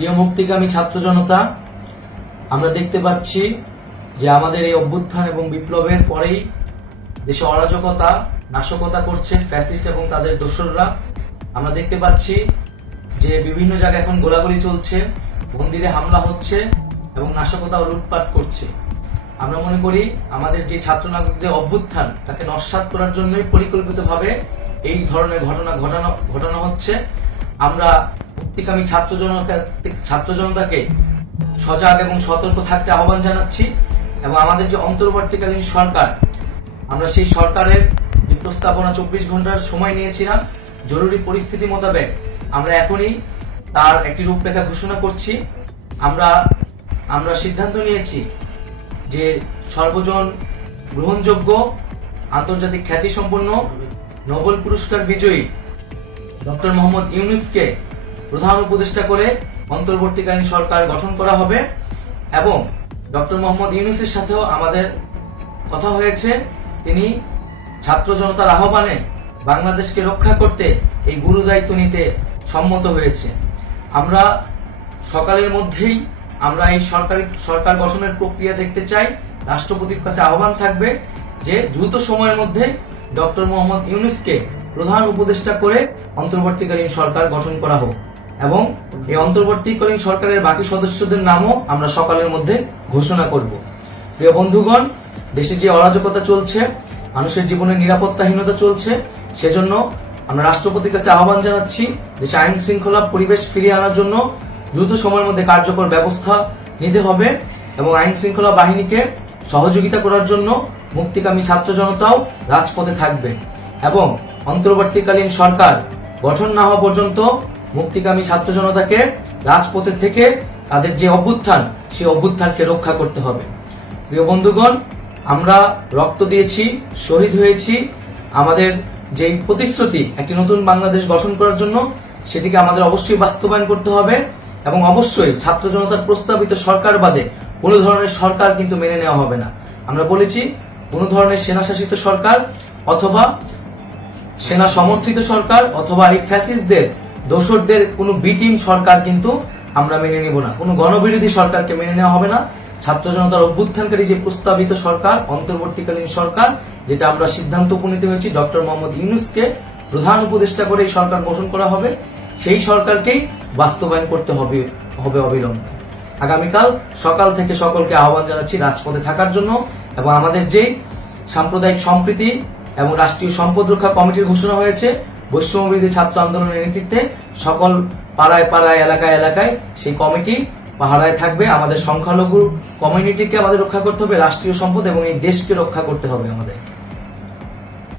প্রিয় মুক্তিকামী ছাত্র জনতা, আমরা দেখতে পাচ্ছি যে আমাদের এই অভ্যুত্থান এবং বিপ্লবের পরেই দেশে অরাজকতা নাশকতা করছে ফ্যাসিস্ট এবং তাদের দোসররা। আমরা দেখতে পাচ্ছি যে বিভিন্ন জায়গায় এখন গোলাগুলি চলছে, মন্দিরে হামলা হচ্ছে এবং নাশকতা ও লুটপাট করছে। আমরা মনে করি আমাদের যে ছাত্র নাগরিকদের অভ্যুত্থান তাকে নস্যাৎ করার জন্যই পরিকল্পিতভাবে এই ধরনের ঘটনা ঘটানো হচ্ছে। আমরা মুক্তিকামী ছাত্র জনতাকে সজাগ এবং সতর্ক থাকতে আহ্বান জানাচ্ছি এবং আমাদের যে অন্তর্বর্তীকালীন সরকার, আমরা সেই সরকারের যে প্রস্তাবনা 24 ঘন্টার সময় নিয়েছিলাম, জরুরি পরিস্থিতি মোতাবেক আমরা এখনই তার একটি রূপরেখা ঘোষণা করছি। আমরা সিদ্ধান্ত নিয়েছি যে সর্বজন গ্রহণযোগ্য আন্তর্জাতিক খ্যাতিসম্পন্ন নোবেল পুরস্কার বিজয়ী ডক্টর মোহাম্মদ ইউনূসকে প্রধান উপদেষ্টা করে অন্তর্বর্তীকালীন সরকার গঠন করা হবে এবং ডক্টর মোহাম্মদ ইউনূসের সাথেও আমাদের কথা হয়েছে। তিনি ছাত্র জনতার আহ্বানে বাংলাদেশকে রক্ষা করতে এই গুরু দায়িত্ব নিতে সম্মত হয়েছে। আমরা সকালের মধ্যেই আমরা এই সরকার গঠনের প্রক্রিয়া দেখতে চাই। রাষ্ট্রপতির কাছে আহ্বান থাকবে যে দ্রুত সময়ের মধ্যে ডক্টর মোহাম্মদ ইউনূসকে প্রধান উপদেষ্টা করে অন্তর্বর্তীকালীন সরকার গঠন করা হোক এবং এই অন্তর্বর্তীকালীন সরকারের বাকি সদস্যদের নামও আমরা সকালের মধ্যে ঘোষণা করব। প্রিয় বন্ধুগণ, দেশে যে অরাজকতা চলছে, মানুষের জীবনের নিরাপত্তাহীনতা চলছে, সেজন্য আমরা রাষ্ট্রপতির কাছে আহ্বান জানাচ্ছি দেশে আইন শৃঙ্খলা পরিবেশ ফিরিয়ে আনার জন্য দ্রুত সময়ের মধ্যে কার্যকর ব্যবস্থা নিতে হবে এবং আইন শৃঙ্খলা বাহিনীকে সহযোগিতা করার জন্য মুক্তিকামী ছাত্র জনতাও রাজপথে থাকবে এবং অন্তর্বর্তীকালীন সরকার গঠন না হওয়া পর্যন্ত মুক্তিকামী ছাত্র জনতাকে রাজপথে থেকে তাদের যে অভ্যুত্থান, সেই অভ্যুত্থানকে রক্ষা করতে হবে। প্রিয় বন্ধুগণ, আমরা রক্ত দিয়েছি, শহীদ হয়েছি। আমাদের যে প্রতিশ্রুতি একটি নতুন বাংলাদেশ গঠন করার জন্য, সেটিকে আমাদের অবশ্যই বাস্তবায়ন করতে হবে এবং অবশ্যই ছাত্র জনতার প্রস্তাবিত সরকার বাদে কোনো ধরনের সরকার কিন্তু মেনে নেওয়া হবে না। আমরা বলেছি কোনো ধরনের সেনাশাসিত সরকার অথবা সেনা সমর্থিত সরকার অথবা এই ফ্যাসিস্টদের দোসরদের কোনো বিটিম সরকার কিন্তু আমরা মেনে নিব না। কোনো গণবিরোধী সরকারকে মেনে নেওয়া হবে না। ছাত্র জনতার অভ্যুত্থানকারী যে প্রস্তাবিত সরকার, অন্তর্বর্তীকালীন সরকার, যেটা আমরা সিদ্ধান্ত উপনীত হয়েছি ডক্টর মোহাম্মদ ইউনূসকে প্রধান উপদেষ্টা করে এই সরকার গঠন করা হবে, সেই সরকারকেই বাস্তবায়ন করতে হবে অবিলম্বে। আগামীকাল সকাল থেকে সকলকে আহ্বান জানাচ্ছি রাজপথে থাকার জন্য এবং আমাদের যে সাম্প্রদায়িক সম্প্রীতি এবং রাষ্ট্রীয় সম্পদ রক্ষা কমিটির ঘোষণা হয়েছে বৈষম্যবিরোধী ছাত্র আন্দোলনের নেতৃত্বে, সকল পাড়ায় পাড়ায় এলাকায় এলাকায় সেই কমিটি পাহারায় থাকবে। আমাদের সংখ্যালঘু কমিউনিটিকে আমাদের রক্ষা করতে হবে, রাষ্ট্রীয় সম্পদ এবং এই দেশকে রক্ষা করতে হবে আমাদের।